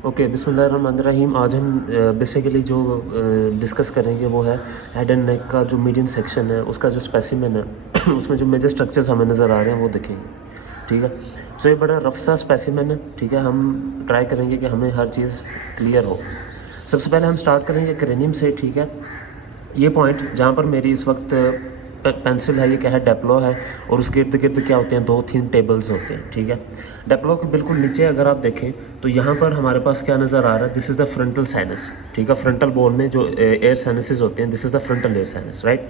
Okay, बिस्मिल्लाहिर्रहमानिर्रहीम। आज हम बेसिकली जो डिस्कस करेंगे वो है हेड एंड नेक का जो मीडियन सेक्शन है, उसका जो स्पेसिमेन है उसमें जो मेजर स्ट्रक्चर्स हमें नज़र आ रहे हैं वो देखेंगे। ठीक है, सो ये बड़ा रफ सा स्पेसिमेन है। ठीक है, हम ट्राई करेंगे कि हमें हर चीज़ क्लियर हो। सबसे पहले हम स्टार्ट करेंगे क्रेनियम से। ठीक है, ये पॉइंट जहाँ पर मेरी इस वक्त पेंसिल है, ये क्या है, डेप्लो है, और उसके इर्द गिर्द क्या होते हैं, 2-3 टेबल्स होते हैं। ठीक है, डेप्लो के बिल्कुल नीचे अगर आप देखें तो यहाँ पर हमारे पास क्या नज़र आ रहा है, this is the frontal sinus. ठीक है, फ्रंटल बोन में जो एयर साइनसेस होते हैं, this is the frontal air sinus, right.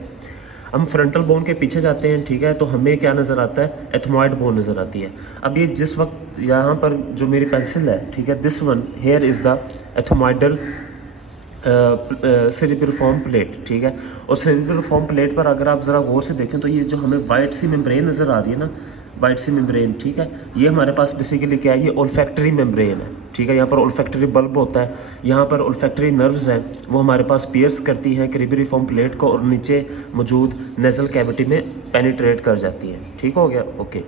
हम फ्रंटल बोन के पीछे जाते हैं। ठीक है, तो हमें क्या नज़र आता है, एथमॉइड बोन नज़र आती है। अब ये जिस वक्त यहाँ पर जो मेरी पेंसिल है, ठीक है, this one here is the ethmoidal cribriform plate. ठीक है, और सेरिब्रिफॉर्म प्लेट पर अगर आप ज़रा गौर से देखें तो ये जो हमें वाइट सी मेम्ब्रेन नज़र आ रही है ना, वाइट सी मेम्ब्रेन, ठीक है, ये हमारे पास बेसिकली क्या है, ये ओल्फैक्टरी मेम्ब्रेन है। ठीक है, यहाँ पर ओल्फैक्टरी बल्ब होता है, यहाँ पर ओल्फैक्टरी नर्व्स हैं, वो हमारे पास पियर्स करती हैं क्रिब्रिफॉर्म प्लेट को और नीचे मौजूद नेजल कैविटी में पेनिट्रेट कर जाती हैं। ठीक हो गया, ओके।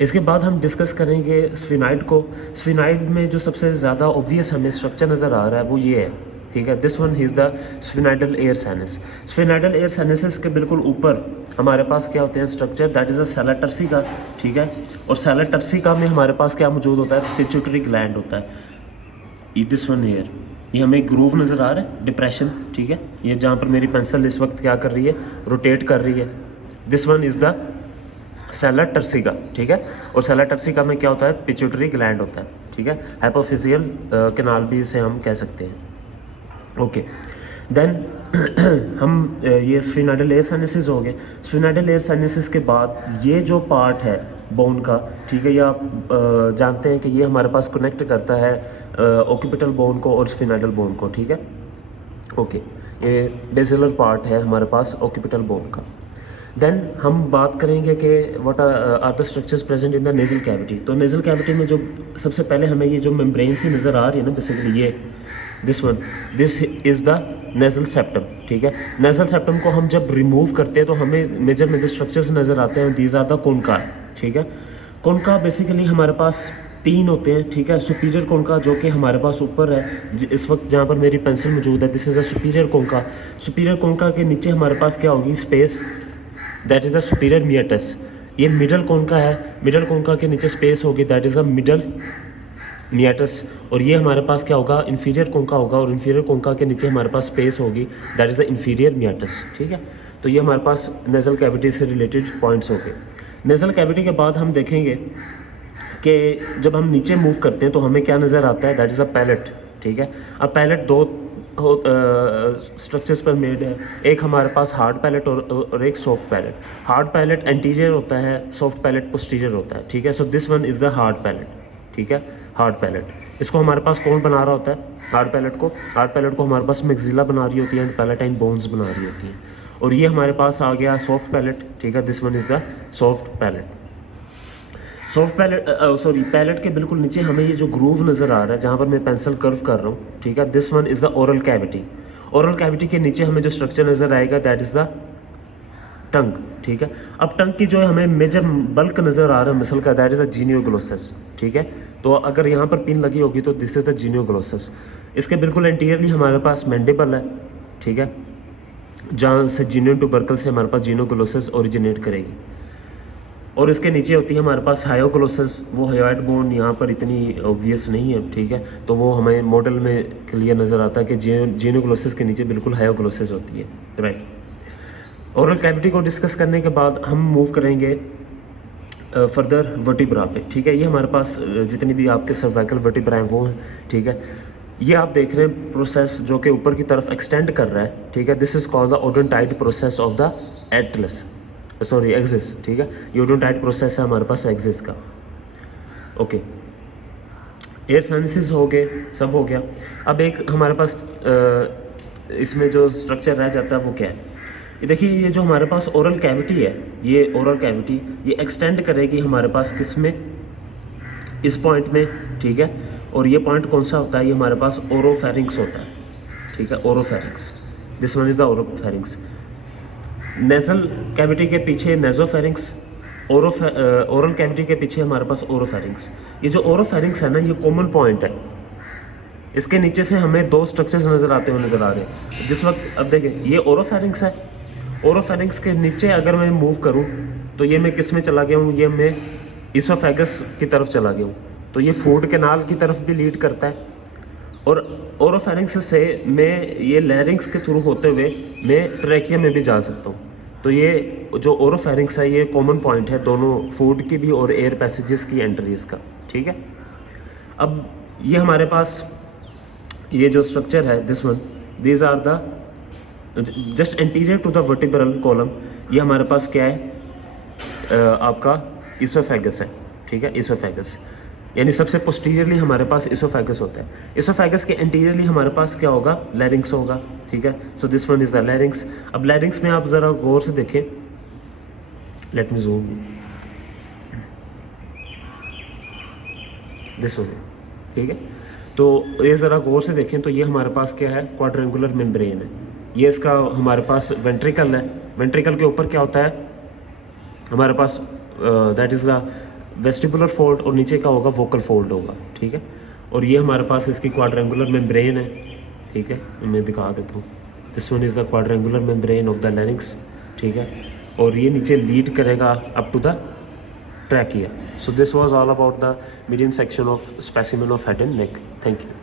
इसके बाद हम डिस्कस करेंगे स्फिनाइड को। स्फिनाइड में जो सबसे ज़्यादा ऑब्वियस हमें स्ट्रक्चर नज़र आ रहा है वो ये है। ठीक है, this one is the sphenoidal air sinus. Sphenoidal air sinuses के बिल्कुल ऊपर हमारे पास क्या होते हैं structure, that is a sella turcica. ठीक है, और सेला टर्सिका में हमारे पास क्या मौजूद होता है, पिट्यूटरी ग्लैंड होता है। दिस वन एयर, ये हमें ग्रूव नज़र आ रहा है, डिप्रेशन। ठीक है, ये जहाँ पर मेरी पेंसिल इस वक्त क्या कर रही है, रोटेट कर रही है। This one is the sella turcica. ठीक है, और सेला टर्सिका में क्या होता है, पिट्यूटरी ग्लैंड होता है। ठीक है, हाइपोफिजियल कैनाल भी इसे हम कह सकते हैं। ओके, देन हम ये स्फिनाइडल एयर साइनसेस हो गए। स्फिनाइडल एयर साइनसेस के बाद ये जो पार्ट है बोन का, ठीक है, ये आप जानते हैं कि ये हमारे पास कनेक्ट करता है ऑक्यूपिटल बोन को और स्फिनाइडल बोन को। ठीक है, ओके, ये बेसिलर पार्ट है हमारे पास ऑक्यूपिटल बोन का। देन हम बात करेंगे कि what are the structures present in the nasal cavity. तो नेजल कैविटी में जो सबसे पहले हमें ये जो मेम्ब्रेन सी नज़र आ रही है ना, बेसिकली ये this one, this is the nasal septum. ठीक है, नेजल सेप्टम को हम जब रिमूव करते हैं तो हमें मेजर स्ट्रक्चर्स नज़र आते हैं, दीज आर द कोनका। ठीक है, कोनका बेसिकली हमारे पास 3 होते हैं। ठीक है, सुपीरियर कोनका जो कि हमारे पास ऊपर है, इस वक्त जहाँ पर मेरी पेंसिल मौजूद है, this is a superior concha. Superior concha के नीचे हमारे पास क्या होगी, space, that is a superior meatus. ये मिडल कोनका है, मिडल कोनका के नीचे स्पेस होगी, दैट इज़ अ मिडल मियाटस। और ये हमारे पास क्या होगा, इन्फीरियर कोनका होगा, और इन्फीरियर कोनका के नीचे हमारे पास स्पेस होगी, दैट इज़ द इन्फीरियर मियाटस। ठीक है, तो ये हमारे पास नेजल कैविटी से रिलेटेड पॉइंट्स हो गए। नेजल कैविटी के बाद हम देखेंगे कि जब हम नीचे मूव करते हैं तो हमें क्या नज़र आता है, दैट इज़ अ पैलेट। ठीक है, अब पैलेट दो स्ट्रक्चर्स पर मेड है, एक हमारे पास हार्ड पैलेट और एक soft palate. Hard palate anterior होता है, सॉफ्ट पैलेट पोस्टीरियर होता है। ठीक है, so this one is the hard palate. ठीक है, हार्ड पैलेट, इसको हमारे पास कौन बना रहा होता है, हार्ड पैलेट को, हार्ड पैलेट को हमारे पास मैक्सिला बना रही होती है एंड पैलेटाइन बोन्स बना रही होती हैं। और ये हमारे पास आ गया सॉफ्ट पैलेट। ठीक है, this one is the soft palate. Soft palate, sorry, palate के बिल्कुल नीचे हमें ये जो ग्रूव नज़र आ रहा है, जहाँ पर मैं पेंसिल कर्व कर रहा हूँ, ठीक है, this one is the oral cavity. Oral cavity के नीचे हमें जो स्ट्रक्चर नज़र आएगा, दैट इज़ द टंग। ठीक है, अब टंग की जो है हमें मेजर बल्क नज़र आ रहा है मसल का, दैट इज़ द जीनियोग्लोसस। ठीक है, तो अगर यहाँ पर पिन लगी होगी तो दिस इज़ द जीनियोग्लोसस। इसके बिल्कुल एंटीरियरली हमारे पास मैंडिबल है। ठीक है, जहाँ से जीनियन टूबरकल से हमारे पास जीनियोग्लोसस ओरिजिनेट करेगी, और इसके नीचे होती है हमारे पास हायोग्लोसस। वो हायोइड बोन यहाँ पर इतनी ऑब्वियस नहीं है। ठीक है, तो वो हमें मॉडल में क्लियर नज़र आता है कि जीनोग्लोसस के नीचे बिल्कुल हायोग्लोसस होती है, राइट। ओरल कैविटी को डिस्कस करने के बाद हम मूव करेंगे फर्दर वर्टिब्रा पे। ठीक है, ये हमारे पास जितनी भी आपके सर्वाइकल वर्टिब्रा हैं वो हैं। ठीक है, ये आप देख रहे हैं प्रोसेस जो कि ऊपर की तरफ एक्सटेंड कर रहा है। ठीक है, this is called the odontoid process of the atlas, sorry axis. ठीक है, ये ओडोंटाइड प्रोसेस है हमारे पास एक्सिस का। ओके, एयर साइनसेस हो गए, सब हो गया। अब एक हमारे पास इसमें जो स्ट्रक्चर रह जाता है वो क्या है, ये देखिए, ये जो हमारे पास ओरल कैविटी है, ये ओरल कैविटी ये एक्सटेंड करेगी हमारे पास किस में, इस पॉइंट में। ठीक है, और ये पॉइंट कौन सा होता है, ये हमारे पास ओरोफेरिंक्स होता है। ठीक है, oropharynx, this one is the oropharynx. Nasal cavity के पीछे नेजोफेरिंक्स, ओरल कैविटी के पीछे हमारे पास ओरोफेरिंक्स। ये जो ओरोफेरिंक्स है ना, ये कॉमन पॉइंट है। इसके नीचे से हमें दो स्ट्रक्चर्स नज़र आते हुए नज़र आ रहे हैं जिस वक्त। अब देखें ये ओरोफेरिंक्स है, ओरोफेरिंक्स के नीचे अगर मैं मूव करूं तो ये मैं किस में चला गया हूं, ये मैं इसोफेगस की तरफ चला गया हूं। तो ये फूड कैनाल की तरफ भी लीड करता है और ओरोफेरिंक्स से मैं ये लैरिंक्स के थ्रू होते हुए मैं ट्रैकिया में भी जा सकता हूँ। तो ये जो ओरोफेरिंक्स है ये कॉमन पॉइंट है दोनों फूड की भी और एयर पैसेजेस की एंट्रीज का, ठीक है। अब ये हमारे पास ये जो स्ट्रक्चर है this one, these are the just anterior to the vertebral column. ये हमारे पास क्या है आपका इसोफेगस है, ठीक है। इसोफेगस यानी सबसे पोस्टीरियरली हमारे पास इसोफेगस होता है। इसोफेगस के एंटीरियरली हमारे पास क्या होगा, लैरिंक्स होगा, ठीक है। So this one is the larynx. अब लैरिंक्स में आप ज़रा गौर से देखें, let me zoom this one, ठीक है। तो ये ज़रा गौर से देखें तो ये हमारे पास क्या है, क्वाड्रेंगुलर मेम्ब्रेन है। ये इसका हमारे पास वेंट्रिकल है। वेंट्रिकल के ऊपर क्या होता है हमारे पास, that is the vestibular fold और नीचे का होगा वोकल फोल्ड होगा, ठीक है। और ये हमारे पास इसकी क्वाड्रेंगुलर मेम्ब्रेन है, ठीक है। मैं दिखा देता हूँ, this one is the quadrangular membrane of the larynx, ठीक है। और ये नीचे लीड करेगा up to the trachea. So this was all about the median section of specimen of head and neck. Thank you.